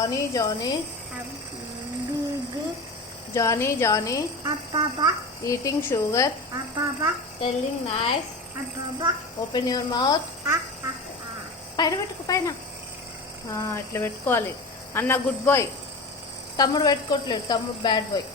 Johnny, Johnny. Johnny, Johnny. Eating sugar. Telling nice. Open your mouth. పైన పెట్టుకో పైన ఇట్లా పెట్టుకోవాలి. అన్న గుడ్ బాయ్. తమ్ముడు పెట్టుకోవట్లేదు, తమ్ముడు బ్యాడ్ బాయ్.